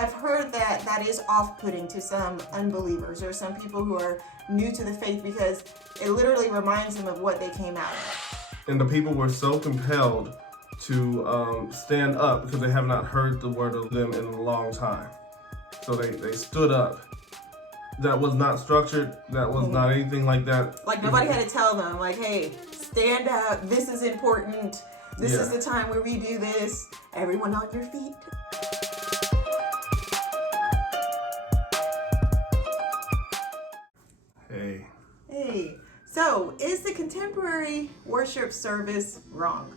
I've heard that that is off-putting to some unbelievers or some people who are new to the faith because it literally reminds them of what they came out of. And the people were so compelled to stand up because they have not heard the word of them in a long time. So they stood up. That was not structured. That was not anything like that. Like nobody had to tell them, like, hey, stand up. This is important. This is the time where we do this. Everyone on your feet. Hey. So, is the contemporary worship service wrong?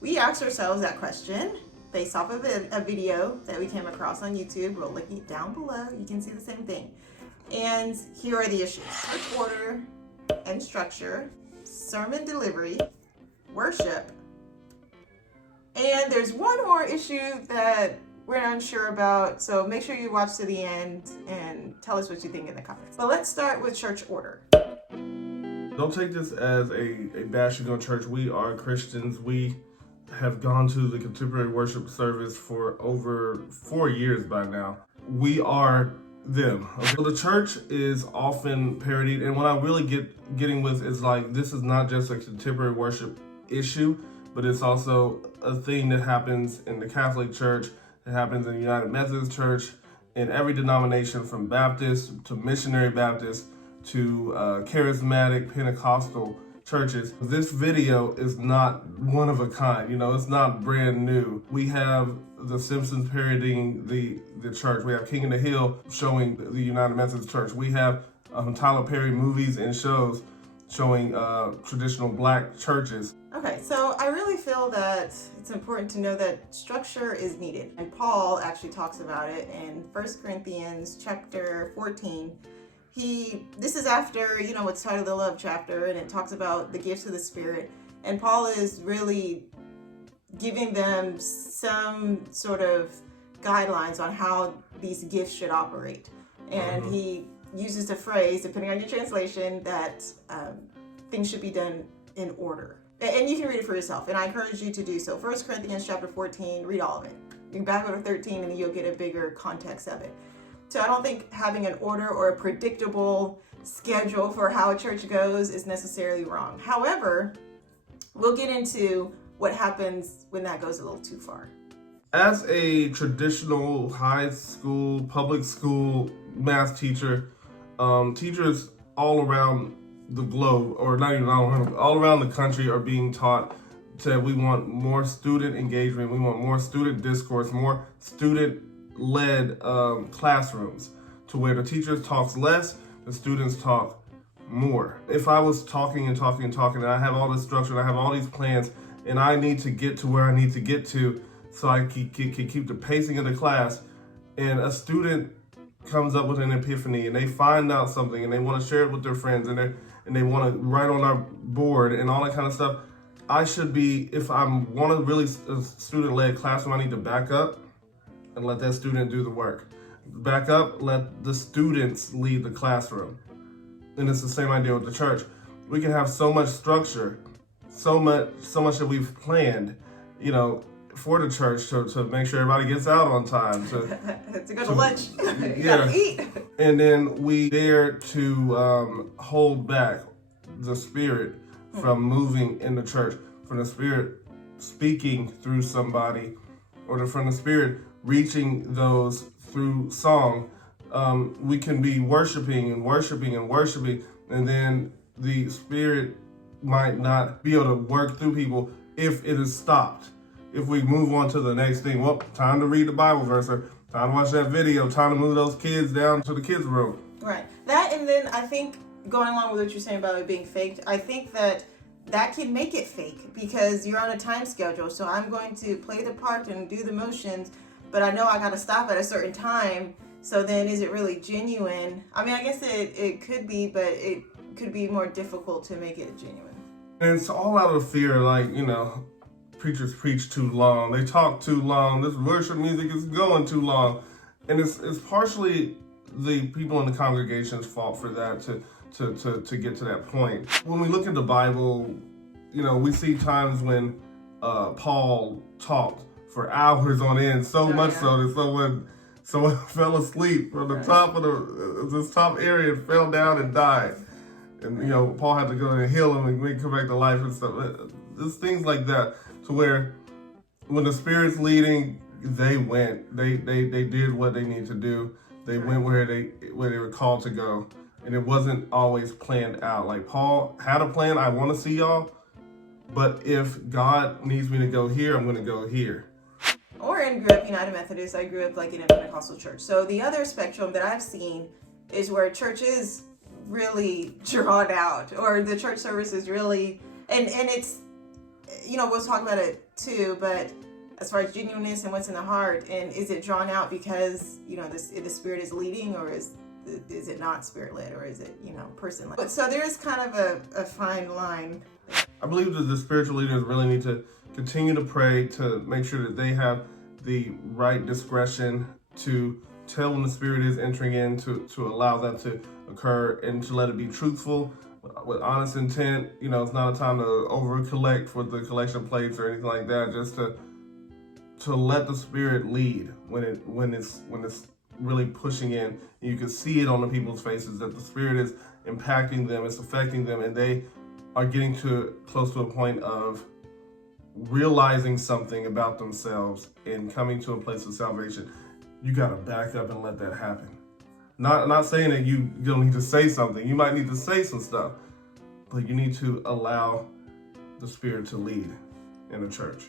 We asked ourselves that question based off of a video that we came across on YouTube. We'll link it down below. You can see the same thing. And here are the issues: church order and structure, sermon delivery, worship, and there's one more issue that we're unsure about. So make sure you watch to the end and tell us what you think in the comments. But let's start with church order. Don't take this as a bashing on church. We are Christians. We have gone to the contemporary worship service for over 4 years by now. We are them. Okay? So the church is often parodied, and what I'm really getting with is like, this is not just a contemporary worship issue, but it's also a thing that happens in the Catholic Church, it happens in the United Methodist Church, in every denomination from Baptist to Missionary Baptist to charismatic Pentecostal churches. This video is not one of a kind, it's not brand new. We have The Simpsons parodying the church. We have King of the Hill showing the United Methodist Church. We have Tyler Perry movies and shows showing traditional Black churches. Okay, so I really feel that it's important to know that structure is needed. And Paul actually talks about it in 1 Corinthians chapter 14. This is after, what's titled the love chapter, and it talks about the gifts of the Spirit. And Paul is really giving them some sort of guidelines on how these gifts should operate. And he uses the phrase, depending on your translation, that things should be done in order. And you can read it for yourself, and I encourage you to do so. 1 Corinthians chapter 14, read all of it. You can back over to 13, and then you'll get a bigger context of it. So I don't think having an order or a predictable schedule for how a church goes is necessarily wrong. However, we'll get into what happens when that goes a little too far. As a traditional high school, public school math teacher, teachers all around the globe, or not even all around the country, are being taught that we want more student engagement, we want more student discourse, more student-led classrooms, to where the teachers talks less, the students talk more. If I was talking and I have all this structure and I have all these plans and I need to get to where I need to get to so I can keep the pacing of the class, and a student comes up with an epiphany and they find out something and they want to share it with their friends and they want to write on our board and all that kind of stuff, I should be, if I want a really student-led classroom, I need to back up and let that student do the work. Back up, let the students lead the classroom. And it's the same idea with the church. We can have so much structure, so much that we've planned, for the church to make sure everybody gets out on time. To go to lunch. You gotta eat. And then we dare to hold back the Spirit from moving in the church, from the Spirit speaking through somebody, or from the Spirit reaching those through song. We can be worshiping, and then the Spirit might not be able to work through people if it is stopped. If we move on to the next thing, well, time to read the Bible verse, or time to watch that video, time to move those kids down to the kids' room. Right. That, and then I think, going along with what you're saying about it being faked, I think that can make it fake because you're on a time schedule. So I'm going to play the part and do the motions, but I know I got to stop at a certain time. So then is it really genuine? I mean, I guess it could be, but it could be more difficult to make it genuine. And it's all out of fear, preachers preach too long, they talk too long, this worship music is going too long. And it's partially the people in the congregation's fault for that, to get to that point. When we look at the Bible, we see times when Paul talked for hours on end, so much so that someone fell asleep from the top of this top area and fell down and died. And, you know, Paul had to go and heal him and make him come back to life and stuff. Just things like that, to where when the Spirit's leading, they went. They did what they needed to do. They went where they were called to go. And it wasn't always planned out. Like, Paul had a plan. I want to see y'all. But if God needs me to go here, I'm going to go here. Orrin grew up United Methodist. I grew up like in a Pentecostal church. So the other spectrum that I've seen is where church is really drawn out, or the church service is really, and it's, you know, we'll talk about it too, but as far as genuineness and what's in the heart, and is it drawn out because, you know, the Spirit is leading, or is it not Spirit-led, or is it, you know, person-led? So there is kind of a fine line. I believe that the spiritual leaders really need to continue to pray to make sure that they have the right discretion to tell when the Spirit is entering in, to allow that to occur, and to let it be truthful with honest intent. You know, it's not a time to over collect for the collection plates or anything like that. Just to let the Spirit lead when it's really pushing in. You can see it on the people's faces that the Spirit is impacting them, it's affecting them, and they are getting close to a point of realizing something about themselves and coming to a place of salvation. You got to back up and let that happen. Not saying that you don't need to say something. You might need to say some stuff, but you need to allow the Spirit to lead in the church.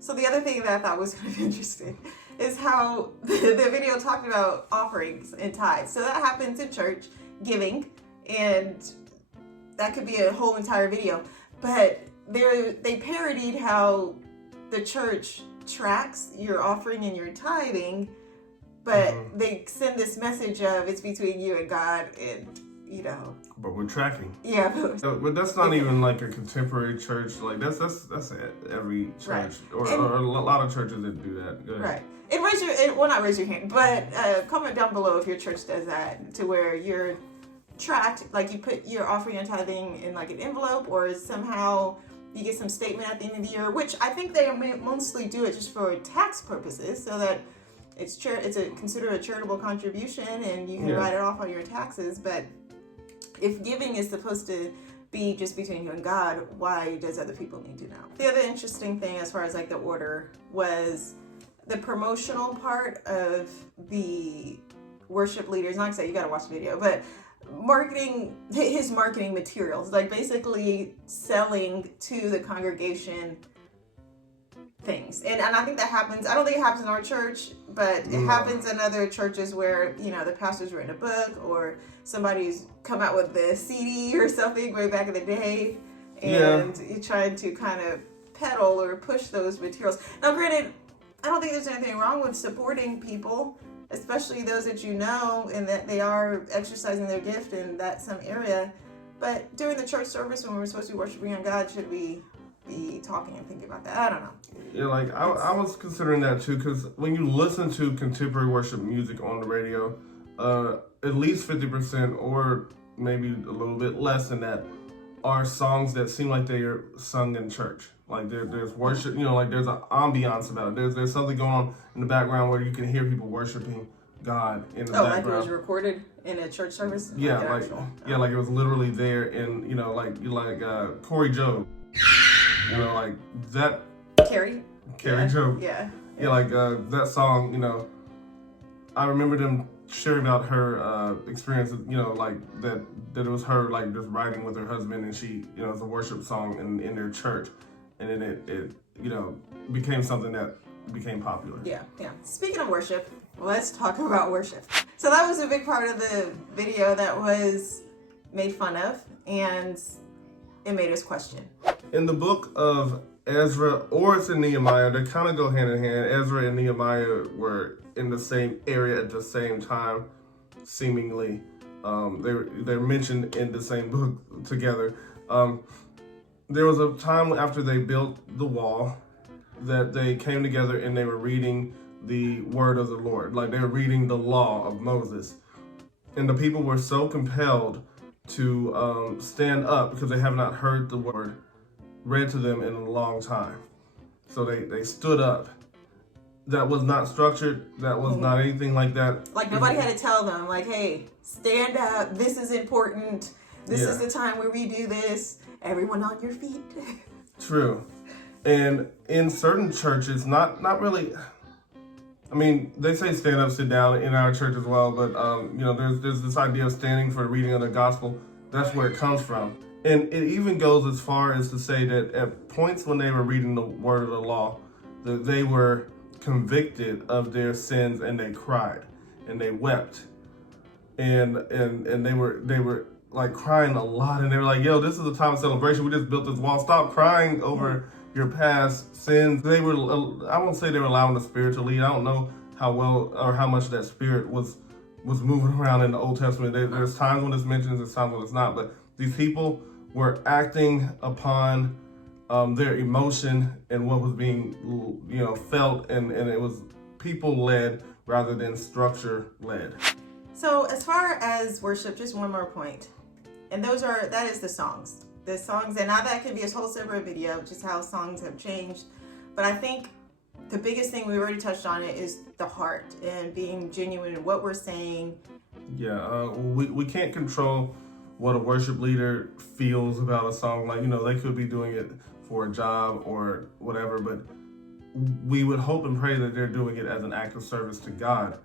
So the other thing that I thought was kind of interesting is how the video talked about offerings and tithes. So that happens in church, giving, and that could be a whole entire video. But they parodied how the church tracks your offering and your tithing, but they send this message of it's between you and God, and, you know. But we're tracking. Yeah. But that's not even like a contemporary church. Like that's every church, right. or a lot of churches that do that. Go ahead. Right. And not raise your hand, but comment down below if your church does that, to where you're tracked, like you put your offering and tithing in like an envelope, or somehow you get some statement at the end of the year, which I think they mostly do it just for tax purposes, so that it's considered a charitable contribution and you can write it off on your taxes. But if giving is supposed to be just between you and God, why does other people need to know? The other interesting thing as far as like the order was the promotional part of the worship leaders. Not to say you got to watch the video, but his marketing materials, like basically selling to the congregation things. And I think that happens. I don't think it happens in our church, but it happens in other churches where, you know, the pastor's written a book, or somebody's come out with the CD or something way back in the day, and you're trying to kind of peddle or push those materials. Now, granted, I don't think there's anything wrong with supporting people, especially those that you know and that they are exercising their gift in that some area. But during the church service, when we're supposed to be worshiping on God, should we be talking and thinking about that? I don't know. Yeah, like I was considering that too, because when you listen to contemporary worship music on the radio, at least 50%, or maybe a little bit less than that, are songs that seem like they are sung in church. Like there's worship, you know, like there's an ambiance about it. There's something going on in the background where you can hear people worshiping God in the background. Like it was recorded in a church service? Yeah, like it was literally there, and you know, like Corey Job, you know, like that. Carrie Job. Yeah, like that song. You know, I remember them sharing about her experience. You know, like that it was her like just riding with her husband, and she, you know, it's a worship song in their church. And then it you know, became something that became popular. Yeah. Speaking of worship, let's talk about worship. So that was a big part of the video that was made fun of, and it made us question. In the book of Ezra, or it's in Nehemiah, they kind of go hand in hand. Ezra and Nehemiah were in the same area at the same time, seemingly. They're mentioned in the same book together. There was a time after they built the wall that they came together and they were reading the word of the Lord. Like they were reading the law of Moses. And the people were so compelled to stand up because they have not heard the word read to them in a long time. So they stood up. that was not structured, that was not anything like that. Like nobody had to tell them, like, hey, stand up, this is important, this is the time where we do this, everyone on your feet. True. And in certain churches, not really, I mean, they say stand up, sit down in our church as well, but there's this idea of standing for the reading of the gospel. That's where it comes from. And it even goes as far as to say that at points when they were reading the word of the law, that they were convicted of their sins and they cried and they wept. And they were like crying a lot, and they were like, yo, this is a time of celebration. We just built this wall. Stop crying over your past sins. They were, I won't say they were allowing the Spirit to lead. I don't know how well or how much that Spirit was moving around in the Old Testament. There's times when it's mentioned, there's times when it's not, but these people were acting upon their emotion and what was being, felt, and it was people-led rather than structure-led. So as far as worship, just one more point. And that is the songs. The songs, and now that could be a whole separate video, just how songs have changed. But I think the biggest thing, we already touched on it, is the heart and being genuine in what we're saying. Yeah, we can't control what a worship leader feels about a song. Like, they could be doing it for a job or whatever, but we would hope and pray that they're doing it as an act of service to God.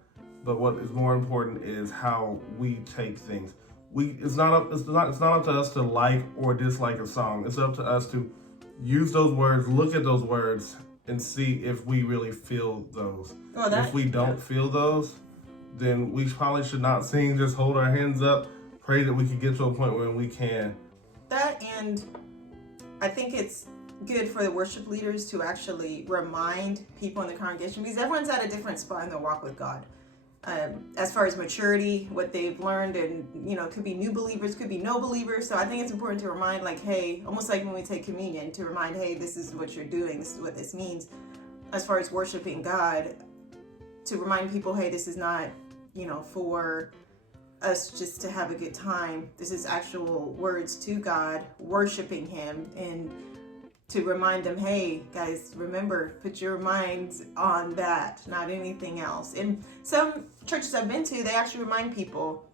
But what is more important is how we take things. It's not up to us to like or dislike a song. It's up to us to use those words, look at those words, and see if we really feel those. If we don't feel those, then we probably should not sing. Just hold our hands up, pray that we can get to a point where we can. That, and I think it's good for the worship leaders to actually remind people in the congregation, because everyone's at a different spot in their walk with God. As far as maturity, what they've learned, and it could be new believers, could be no believers. So I think it's important to remind, like, hey, almost like when we take communion, to remind, hey, this is what you're doing, this is what this means. As far as worshiping God, to remind people, hey, this is not, for us just to have a good time. This is actual words to God, worshiping Him, and to remind them, hey, guys, remember, put your minds on that, not anything else. And some churches I've been to, they actually remind people,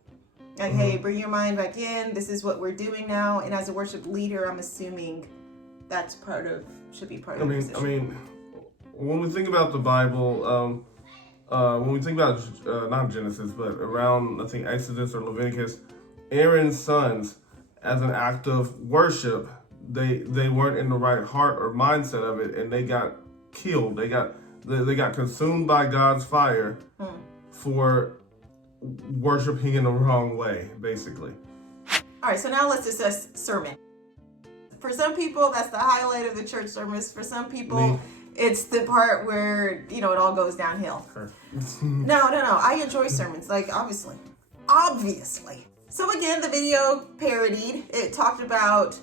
like, hey, bring your mind back in. This is what we're doing now. And as a worship leader, I'm assuming that's should be part of the position. I mean, when we think about the Bible, when we think about, not Genesis, but around, I think, Exodus or Leviticus, Aaron's sons, as an act of worship, they weren't in the right heart or mindset of it, and they got killed. They got consumed by God's fire for worshiping in the wrong way, basically. All right, so now let's discuss sermon. For some people, that's the highlight of the church service. For some people, it's the part where, it all goes downhill. No. I enjoy sermons, like, obviously. So again, the video parodied. It talked about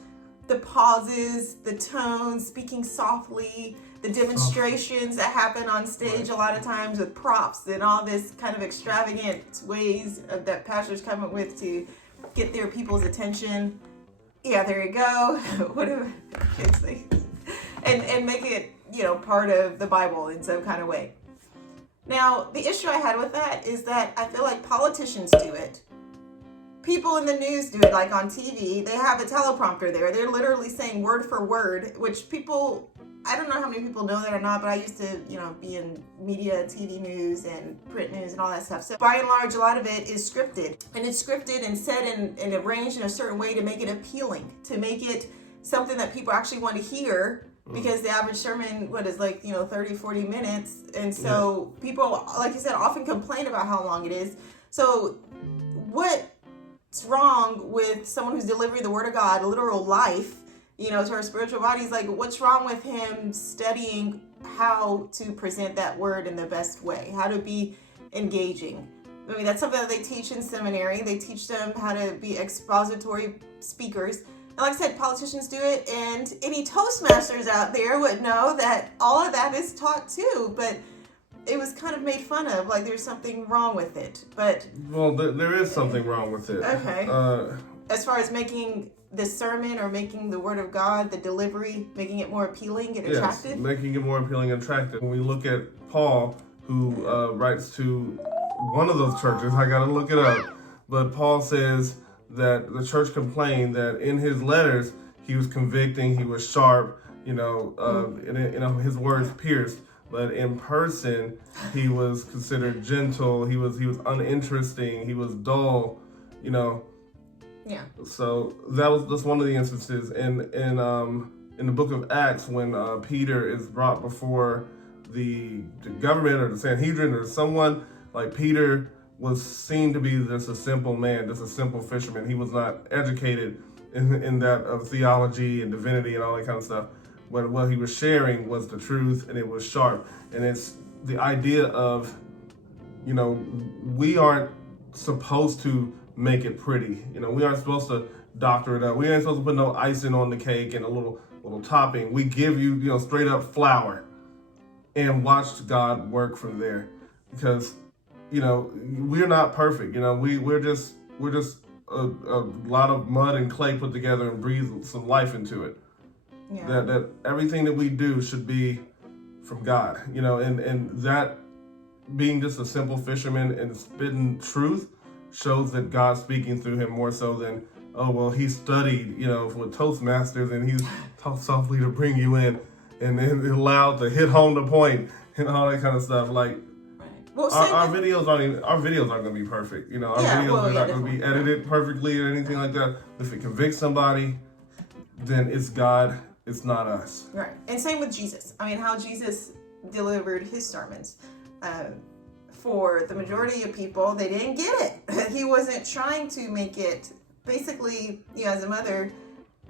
the pauses, the tones, speaking softly, the demonstrations that happen on stage a lot of times with props and all this kind of extravagant ways that pastors come up with to get their people's attention. Yeah, there you go. Whatever kids think. And make it, part of the Bible in some kind of way. Now, the issue I had with that is that I feel like politicians do it. People in the news do it, like on TV. They have a teleprompter there. They're literally saying word for word, which people, I don't know how many people know that or not, but I used to, be in media, TV news and print news and all that stuff. So by and large, a lot of it is scripted. And it's scripted and said and arranged in a certain way to make it appealing, to make it something that people actually want to hear. Because the average sermon, 30, 40 minutes. And so people, like you said, often complain about how long it is. So what's wrong with someone who's delivering the word of God, literal life, to our spiritual bodies? Like, what's wrong with him studying how to present that word in the best way, how to be engaging? I mean, that's something that they teach in seminary. They teach them how to be expository speakers. And like I said, politicians do it, and any Toastmasters out there would know that all of that is taught too, but it was kind of made fun of, like there's something wrong with it. But well, there is something wrong with it. Okay. As far as making the sermon or making the word of God, the delivery, making it more appealing and attractive? Yes, making it more appealing and attractive. When we look at Paul, who writes to one of those churches, I gotta look it up, but Paul says that the church complained that in his letters, he was convicting, he was sharp, his words pierced. But in person, he was considered gentle. He was uninteresting. He was dull, Yeah. So that's one of the instances. In the book of Acts, when Peter is brought before the government or the Sanhedrin or someone, like Peter was seen to be just a simple man, just a simple fisherman. He was not educated in that of theology and divinity and all that kind of stuff. But what he was sharing was the truth, and it was sharp. And it's the idea of, we aren't supposed to make it pretty. We aren't supposed to doctor it up. We ain't supposed to put no icing on the cake and a little topping. We give you, straight up flour and watch God work from there. Because, we're not perfect. We're just a lot of mud and clay put together and breathe some life into it. Yeah. That everything that we do should be from God, and that being just a simple fisherman and spitting truth shows that God's speaking through him more so than, he studied, with Toastmasters and he's taught softly to bring you in and then allowed to hit home the point and all that kind of stuff. Like, well, our videos aren't going to be perfect. Our videos are not going to be edited perfectly or anything like that. If it convicts somebody, then it's God. It's not us. Right. And same with Jesus. How Jesus delivered his sermons. For the majority of people, they didn't get it. He wasn't trying to make it, basically, as a mother,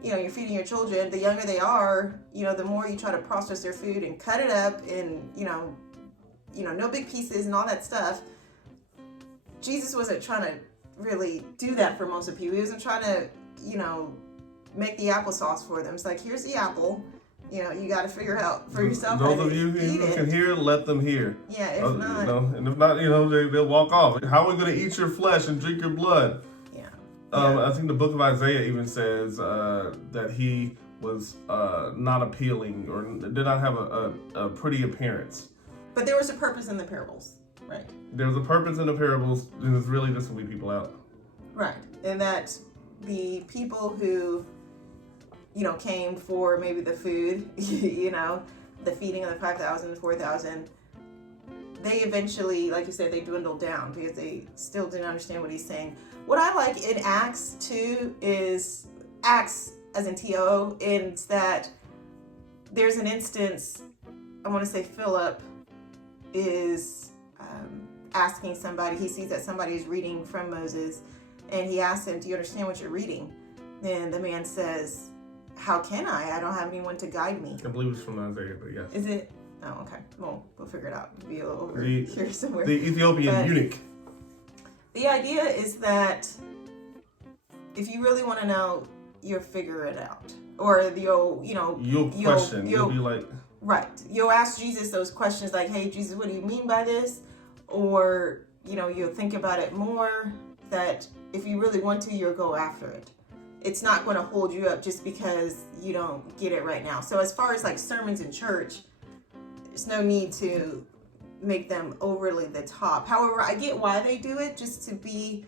you're feeding your children, the younger they are, the more you try to process their food and cut it up and, no big pieces and all that stuff. Jesus wasn't trying to really do that for most of people. He wasn't trying to, make the applesauce for them. It's like, here's the apple. You got to figure out for yourself. Those of you who can hear, let them hear. Yeah, if not. And if not, they'll walk off. How are we going to eat your flesh and drink your blood? Yeah. I think the book of Isaiah even says that he was not appealing or did not have a pretty appearance. But there was a purpose in the parables, right? There was a purpose in the parables, and it's really just to weed people out. Right. And that the people who came for maybe the food, the feeding of the 5,000, 4,000, they eventually, like you said, they dwindled down because they still didn't understand what he's saying. What I like in Acts too is Acts as in T-O, and that there's an instance, I want to say Philip is asking somebody, he sees that somebody is reading from Moses, and he asks him, do you understand what you're reading? And the man says, how can I? I don't have anyone to guide me. I believe it's from Isaiah, but yes. Is it? Oh, okay. Well, we'll figure it out. It'll be over here somewhere. The Ethiopian eunuch. The idea is that if you really want to know, you'll figure it out. Or you'll question. You'll be like... Right. You'll ask Jesus those questions like, hey, Jesus, what do you mean by this? Or, you'll think about it more, that if you really want to, you'll go after it. It's not going to hold you up just because you don't get it right now. So as far as like sermons in church, there's no need to make them overly the top. However, I get why they do it, just to be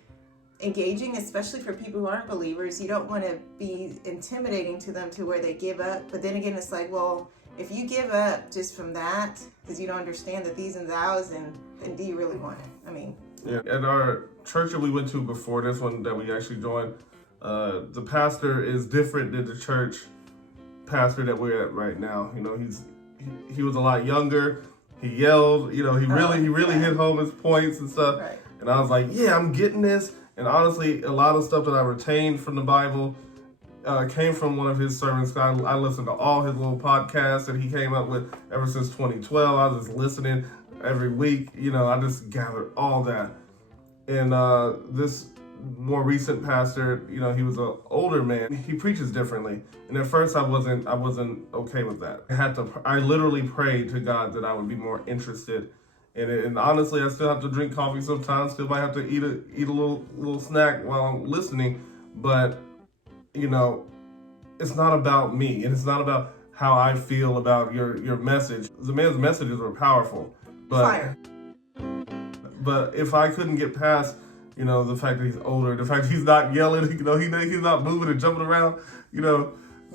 engaging, especially for people who aren't believers. You don't want to be intimidating to them to where they give up. But then again, it's like, well, if you give up just from that, because you don't understand the these and thous, then do you really want it? Yeah. At our church that we went to before this one that we actually joined, the pastor is different than the church pastor that we're at right now. He was a lot younger. He yelled. He really hit home his points and stuff. Right. And I was like, yeah, I'm getting this. And honestly, a lot of stuff that I retained from the Bible came from one of his sermons. I listened to all his little podcasts that he came up with ever since 2012. I was just listening every week. I just gathered all that. And this more recent pastor, he was an older man. He preaches differently, and at first I wasn't okay with that. I literally prayed to God that I would be more interested in it. And honestly, I still have to drink coffee sometimes. Still might have to eat a little snack while I'm listening. But it's not about me, and it's not about how I feel about your message. The man's messages were powerful, Fire. But if I couldn't get past, the fact that he's older, the fact that he's not yelling, he's not moving and jumping around,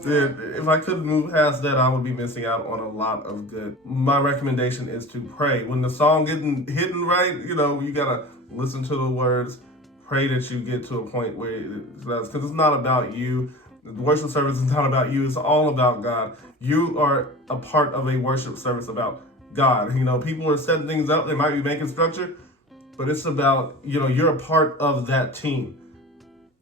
then if I couldn't move past that, I would be missing out on a lot of good. My recommendation is to pray. When the song isn't hitting right, you gotta listen to the words, pray that you get to a point where because it's not about you. The worship service is not about you. It's all about God. You are a part of a worship service about God. People are setting things up. They might be making structure, but it's about, you're a part of that team.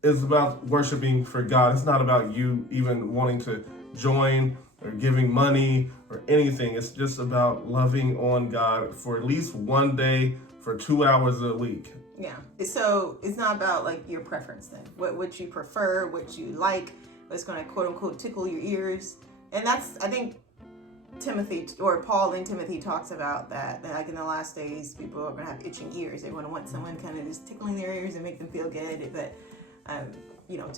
It's about worshiping for God. It's not about you even wanting to join or giving money or anything. It's just about loving on God for at least one day for 2 hours a week. Yeah. So it's not about like your preference then. What you prefer, what you like, what's going to quote unquote tickle your ears. And that's, I think, Timothy or Paul and Timothy talks about that like in the last days, people are going to have itching ears. They want someone kind of just tickling their ears and make them feel good. But,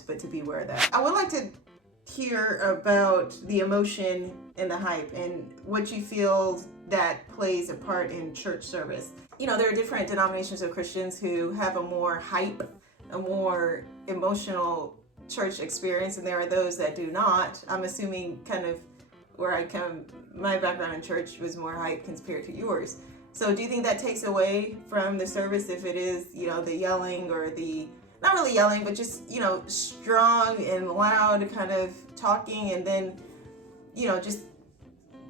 but to be aware of that. I would like to hear about the emotion and the hype and what you feel that plays a part in church service. There are different denominations of Christians who have a more hype, a more emotional church experience, and there are those that do not. I'm assuming kind of where I come, my background in church was more hype compared to yours. So do you think that takes away from the service if it is, the yelling or the, not really yelling, but just, strong and loud kind of talking, and then, just,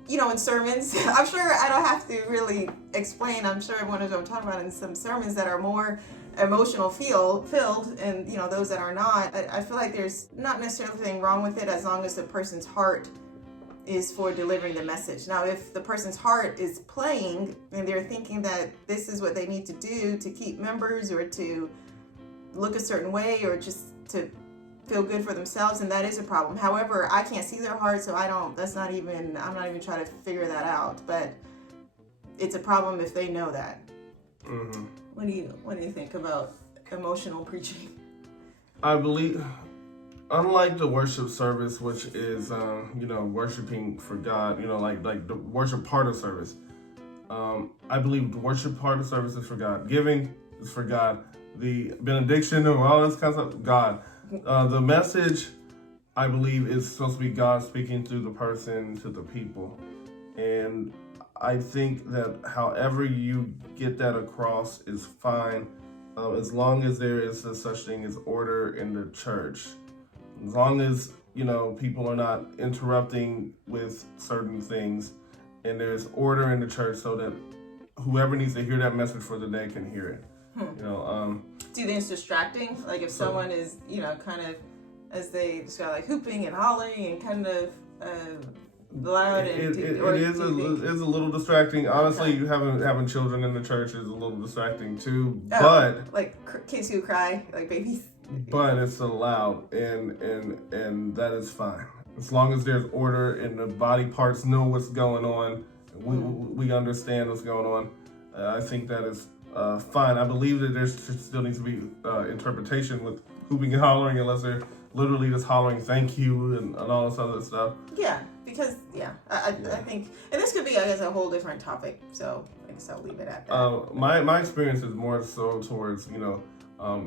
in sermons, I'm sure I don't have to really explain. I'm sure what I'm talking about in some sermons that are more emotional filled, and, those that are not. I feel like there's not necessarily anything wrong with it as long as the person's heart is for delivering the message. Now, if the person's heart is playing and they're thinking that this is what they need to do to keep members or to look a certain way or just to feel good for themselves, and that is a problem. However, I can't see their heart, so I'm not even trying to figure that out, but it's a problem if they know that. Mm-hmm. What do you think about emotional preaching? I believe, unlike the worship service, which is, worshiping for God, like the worship part of service, I believe the worship part of service is for God. Giving is for God. The benediction and all this kind of stuff, God. The message, I believe, is supposed to be God speaking through the person to the people. And I think that however you get that across is fine, as long as there is a such thing as order in the church. As long as, people are not interrupting with certain things, and there's order in the church so that whoever needs to hear that message for the day can hear it. Do you think it's distracting? Like if someone is, kind of, as they describe, like hooping and hollering and kind of loud, and it is a little distracting. Honestly, you having children in the church is a little distracting too. But like kids who cry, like babies. But it's allowed, and that is fine as long as there's order and the body parts know what's going on. We understand what's going on. I think that is fine. I believe that there still needs to be interpretation with hooping and hollering, unless they're literally just hollering "thank you" and all this other stuff. Yeah, because I think, and this could be, I guess, a whole different topic. So I guess I'll leave it at that. My experience is more so towards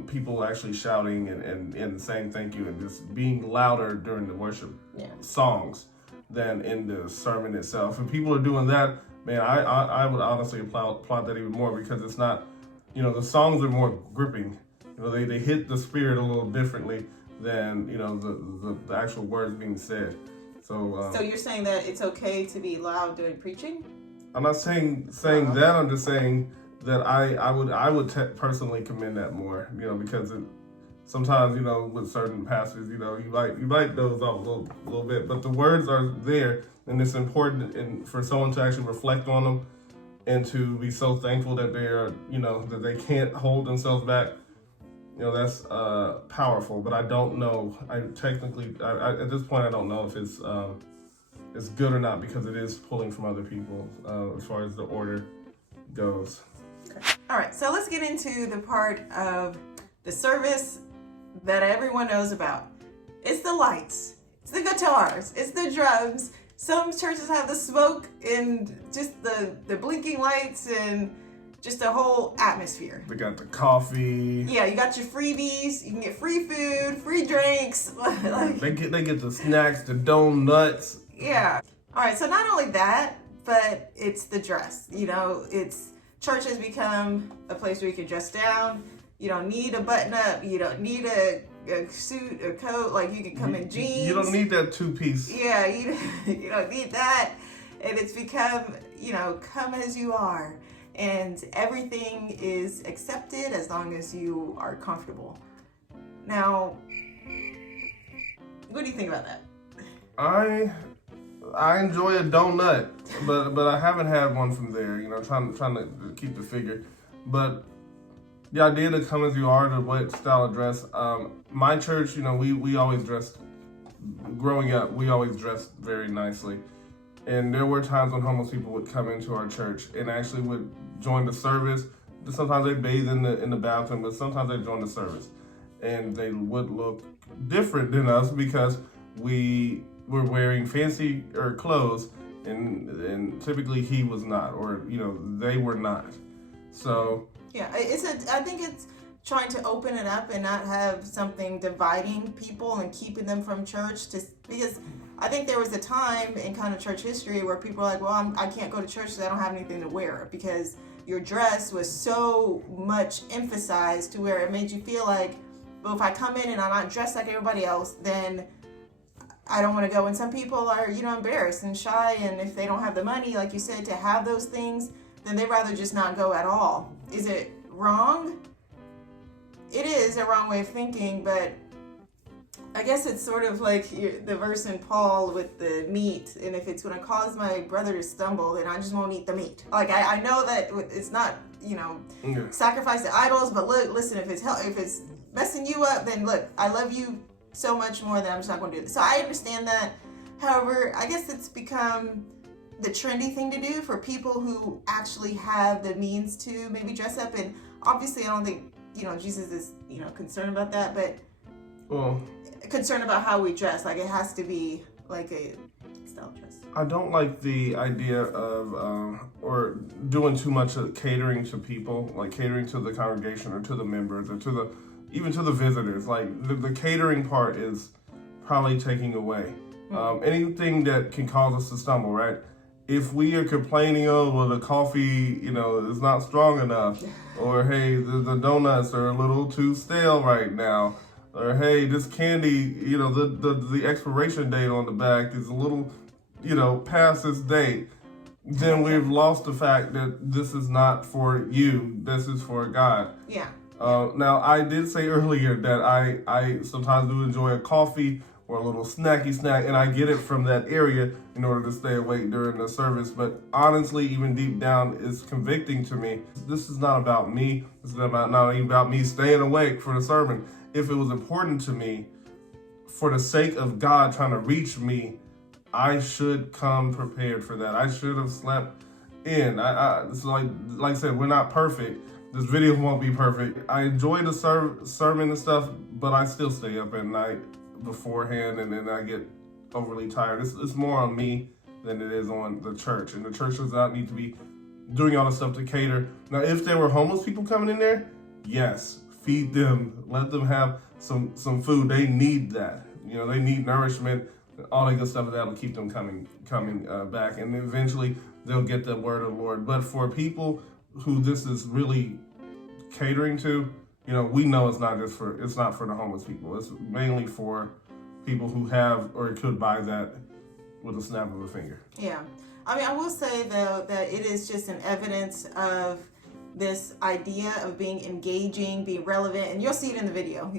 people actually shouting and saying thank you and just being louder during the worship songs than in the sermon itself. And people are doing that. Man, I would honestly applaud that even more, because it's not, the songs are more gripping. They hit the spirit a little differently than, the actual words being said. So you're saying that it's okay to be loud during preaching? I'm not saying that. I'm just saying that I would personally commend that more, because sometimes, with certain pastors, you might doze off a little bit, but the words are there. And it's important for someone to actually reflect on them and to be so thankful that they are, that they can't hold themselves back. That's powerful. But I don't know. At this point, I don't know if it's good or not, because it is pulling from other people as far as the order goes. Okay. All right. So let's get into the part of the service that everyone knows about. It's the lights, it's the guitars, it's the drums. Some churches have the smoke and just the blinking lights and just a whole atmosphere. They got the coffee. Yeah, you got your freebies. You can get free food, free drinks. They get the snacks, the donuts. Yeah. All right. So not only that, but it's the dress. You know, church has become a place where you can dress down. You don't need a button up. You don't need a suit or coat. Like you can come in jeans. You don't need that 2-piece. Yeah, you don't need that. And it's become, come as you are. And everything is accepted as long as you are comfortable. Now, what do you think about that? I enjoy a donut, but I haven't had one from there. Trying to keep the figure. But the idea to come as you are, the what style of dress. My church, we always dressed. Growing up, we always dressed very nicely. And there were times when homeless people would come into our church and actually would join the service. Sometimes they bathe in the bathroom, but sometimes they join the service. And they would look different than us because we were wearing fancy clothes, and typically he was not, or they were not. So yeah, I think it's trying to open it up and not have something dividing people and keeping them from church. Because I think there was a time in kind of church history where people were like, well, I can't go to church because I don't have anything to wear, because your dress was so much emphasized to where it made you feel like, well, if I come in and I'm not dressed like everybody else, then I don't want to go. And some people are, embarrassed and shy, and if they don't have the money, like you said, to have those things, then they'd rather just not go at all. Is it wrong? It is a wrong way of thinking, but I guess it's sort of like the verse in Paul with the meat, and if it's going to cause my brother to stumble, then I just won't eat the meat. Like I know that it's not, sacrifice to idols, but listen, if it's messing you up, then look, I love you so much more that I'm just not going to do this. So I understand that. However, I guess it's become the trendy thing to do for people who actually have the means to maybe dress up, and obviously I don't think Jesus is concerned about that, but concerned about how we dress. Like it has to be like a style dress. I don't like the idea of or doing too much of catering to people, like catering to the congregation or to the members or even to the visitors. Like the catering part is probably taking away anything that can cause us to stumble, right? If we are complaining, the coffee, is not strong enough, or hey, the donuts are a little too stale right now, or hey, this candy, the expiration date on the back is a little, past its date, then we've lost the fact that this is not for you, this is for God. Yeah. Now, I did say earlier that I sometimes do enjoy a coffee or a little snacky snack, and I get it from that area in order to stay awake during the service. But honestly, even deep down, it's convicting to me. This is not about me. This is not even about me staying awake for the sermon. If it was important to me, for the sake of God trying to reach me, I should come prepared for that. I should have slept in. It's like I said, we're not perfect. This video won't be perfect. I enjoy the sermon and stuff, but I still stay up at night beforehand, and then I get overly tired. It's more on me than it is on the church, and the church does not need to be doing all the stuff to cater. Now, if there were homeless people coming in there, yes, feed them, let them have some food. They need that. They need nourishment, all that good stuff. That'll keep them coming back, and eventually they'll get the word of the Lord. But for people who this is really catering to, we know it's not for the homeless people. It's mainly for people who have or could buy that with a snap of a finger. Yeah. I mean, I will say though that it is just an evidence of this idea of being engaging, being relevant, and you'll see it in the video.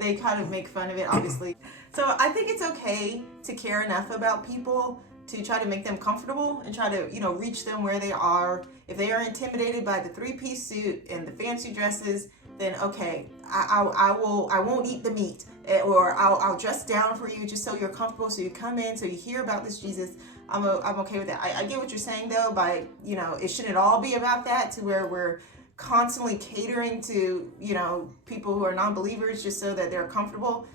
They kind of make fun of it, obviously. So I think it's okay to care enough about people to try to make them comfortable and try to, reach them where they are. If they are intimidated by the 3-piece suit and the fancy dresses, then okay, I won't eat the meat, or I'll dress down for you just so you're comfortable, so you come in, so you hear about this Jesus. I'm okay with that. I get what you're saying though, by, it shouldn't all be about that, to where we're constantly catering to, people who are non-believers just so that they're comfortable.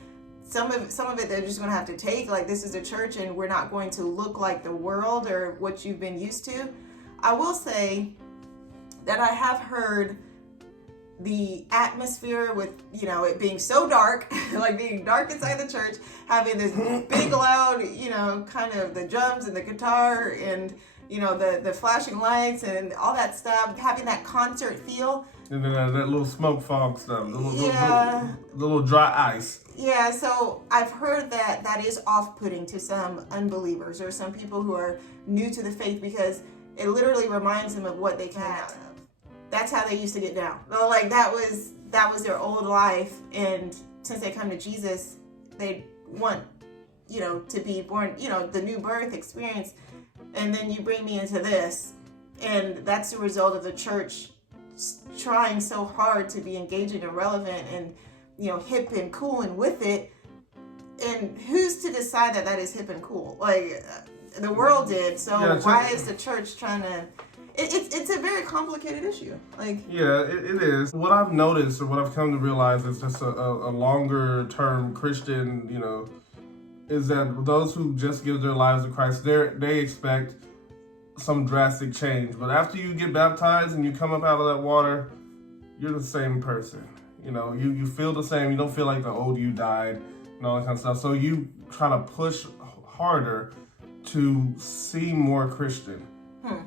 some of it they're just going to have to take, like, this is a church and we're not going to look like the world or what you've been used to. I will say that I have heard the atmosphere with, you know, it being so dark, like being dark inside the church, having this big loud, you know, kind of the drums and the guitar and, you know, the flashing lights and all that stuff, having that concert feel. And then that little smoke fog stuff, the little dry ice. Yeah, so I've heard that that is off-putting to some unbelievers or some people who are new to the faith, because it literally reminds them of what they came out of. That's how they used to get down. So, like, that was their old life, and since they come to Jesus, they want, you know, to be born, you know, the new birth experience, and then you bring me into this, and that's the result of the church trying so hard to be engaging and relevant and, you know, hip and cool and with it. And who's to decide that that is hip and cool? Like, the world did. So yeah, why is the church trying to? It's a very complicated issue. Like, yeah, it is. What I've noticed, or what I've come to realize, is just a longer term Christian, you know, is that those who just give their lives to Christ, they expect some drastic change. But after you get baptized and you come up out of that water, you're the same person. You know, you feel the same. You don't feel like the old you died and all that kind of stuff. So you try to push harder to seem more Christian.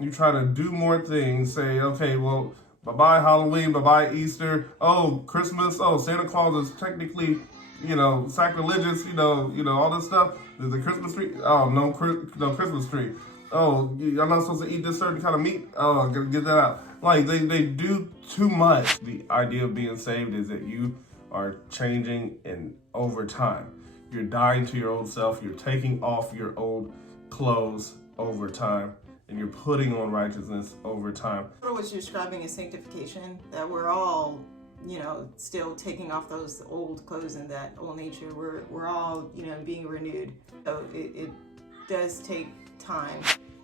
You try to do more things. Say, okay, well, bye-bye Halloween, bye-bye Easter. Oh, Christmas. Oh, Santa Claus is technically, you know, sacrilegious. You know, all this stuff. There's a Christmas tree. Oh, no Christmas tree. Oh, I'm not supposed to eat this certain kind of meat. Oh, I gotta get that out. Like, they do too much. The idea of being saved is that you are changing and over time. You're dying to your old self. You're taking off your old clothes over time. And you're putting on righteousness over time. What you're describing is sanctification, that we're all, you know, still taking off those old clothes and that old nature. We're all, you know, being renewed. So it does take time.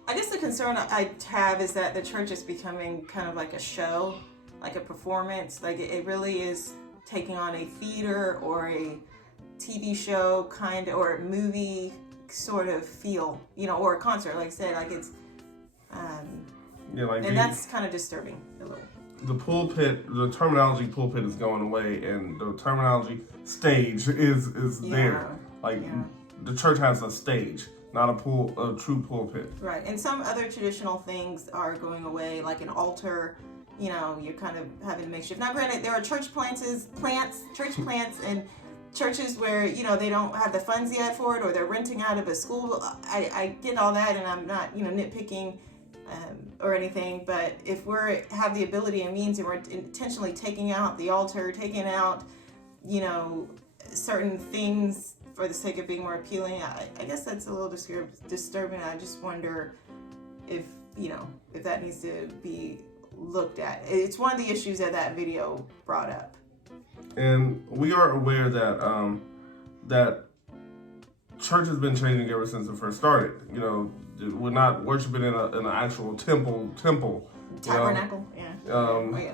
I guess the concern I have is that the church is becoming kind of like a show, like a performance. Like, it really is taking on a theater or a TV show kind of, or a movie sort of feel, you know, or a concert, like I said, like it's, yeah, like, and that's kind of disturbing a little. The pulpit, the terminology pulpit is going away, and the terminology stage is there. Like, the church has a stage, not a true pulpit. Right, and some other traditional things are going away, like an altar. You know, you're kind of having makeshift. Now, granted, there are church plants, and churches where, you know, they don't have the funds yet for it, or they're renting out of a school. I get all that, and I'm not, you know, nitpicking or anything, but if we have the ability and means, and we're intentionally taking out the altar, taking out, you know, certain things for the sake of being more appealing, I guess that's a little disturbing. I just wonder if, you know, if that needs to be looked at. It's one of the issues that video brought up. And we are aware that that church has been changing ever since it first started. You know, we're not worshiping in an actual temple. Tabernacle, yeah.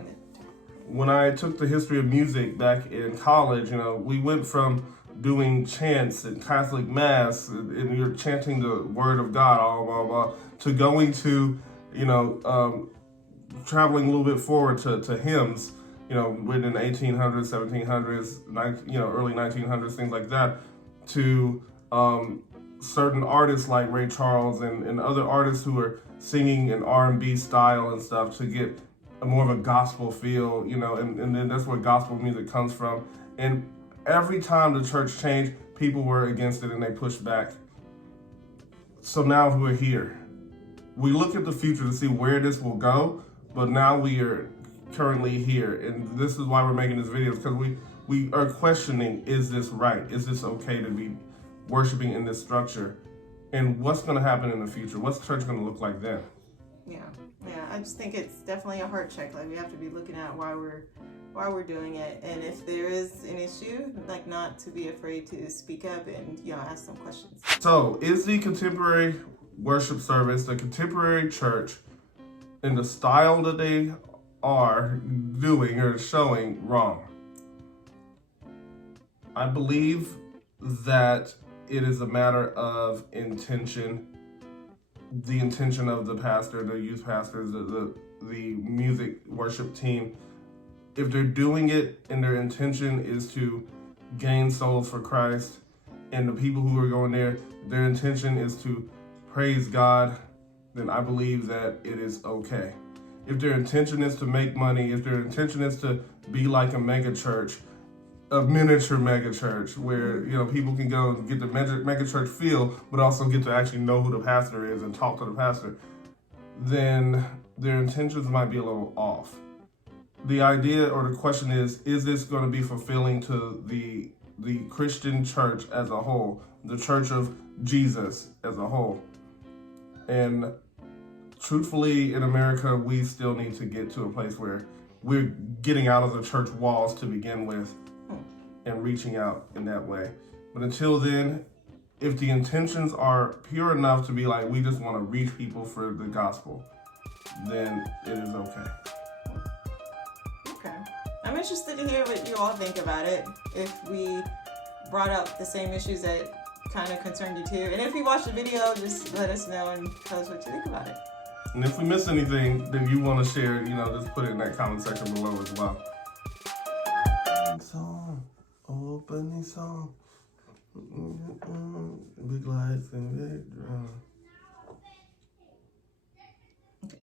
When I took the history of music back in college, you know, we went from doing chants in Catholic Mass, and you're chanting the Word of God, blah, blah, blah, to going to, you know, traveling a little bit forward to hymns, you know, written in the 1800s, 1700s, you know, early 1900s, things like that, to certain artists like Ray Charles and other artists who are singing in R&B style and stuff to get more of a gospel feel, you know, and then that's where gospel music comes from. And every time the church changed, people were against it and they pushed back. So now we're here. We look at the future to see where this will go, but now we are currently here. And this is why we're making this video, because we are questioning, is this right? Is this okay to be worshiping in this structure? And what's going to happen in the future? What's the church going to look like then? Yeah, I just think it's definitely a heart check. Like, we have to be looking at why we're doing it, and if there is an issue, like, not to be afraid to speak up and, you know, ask some questions. So, is the contemporary worship service, the contemporary church, in the style that they are doing or showing, wrong? I believe that it is a matter of intention, the intention of the pastor, the youth pastors, the music worship team. If they're doing it and their intention is to gain souls for Christ, and the people who are going there, their intention is to praise God, then I believe that it is okay. If their intention is to make money, if their intention is to be like a mega church, a miniature mega church, where people can go and get the mega church feel, but also get to actually know who the pastor is and talk to the pastor, then their intentions might be a little off. The idea or the question is this going to be fulfilling to the Christian church as a whole, the church of Jesus as a whole? And truthfully, in America, we still need to get to a place where we're getting out of the church walls to begin with and reaching out in that way. But until then, if the intentions are pure enough to be like, we just want to reach people for the gospel, then it is okay. Okay. I'm interested to hear what you all think about it. If we brought up the same issues that kind of concerned you too. And if you watched the video, just let us know and tell us what you think about it. And if we miss anything that you want to share, just put it in that comment section below as well. Opening song. Big lights and big drums.